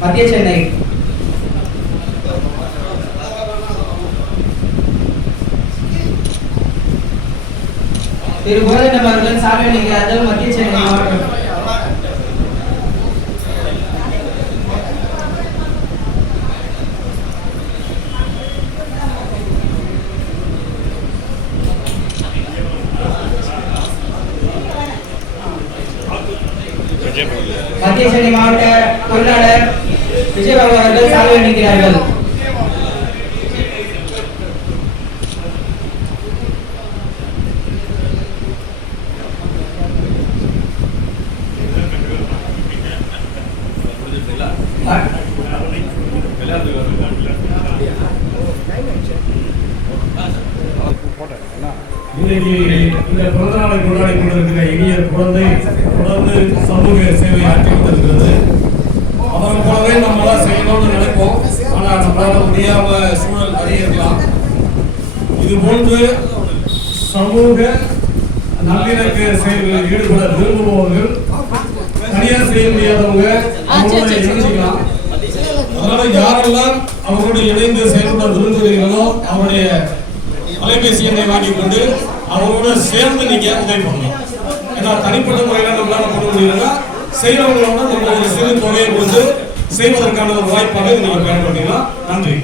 மத்திய சென்னை. திரு கோதண்டம் அவர்கள் சாலை நிற்கிறார்கள் மத்திய சென்னை மாவட்டம். மத்திய சென்னை மாவட்ட தொழிலாளர் விஜயபாபு அவர்கள் சாலை நிற்கிறார்கள் இந்த பிறந்த நாளை கொண்டாடி கொண்டிருக்கிற இனிய குழந்தை தொடர்ந்து சமூக சேவை ஆற்றி கொண்டிருக்கிறது. முடியாம சூழல் இருக்கலாம் இது போன்று சமூக நல்லிணக்க செயல்களில் ஈடுபட விரும்புபவர்கள் தனியார் செய்ய முடியாதவங்க அவங்களோட இணைஞ்சிக்கலாம். அதனால யாரெல்லாம் அவர்களோடு இணைந்து செயல்பட விரும்புகிறீர்களோ அவருடைய அலைபேசி எண்ணை வாங்கிக் கொண்டு அவங்களோட சேர்ந்து நீங்க உதவி பண்ணலாம். ஏன்னா தனிப்பட்ட முறையில நம்மளால பண்ண முடியலன்னா செய்யறவங்களோட நம்ம ஒரு சிறு தொகையை கொடுத்து செய்வதற்கான ஒரு வாய்ப்பாக நீங்கள் நீங்க பயன்படுத்திக்கலாம் நன்றி.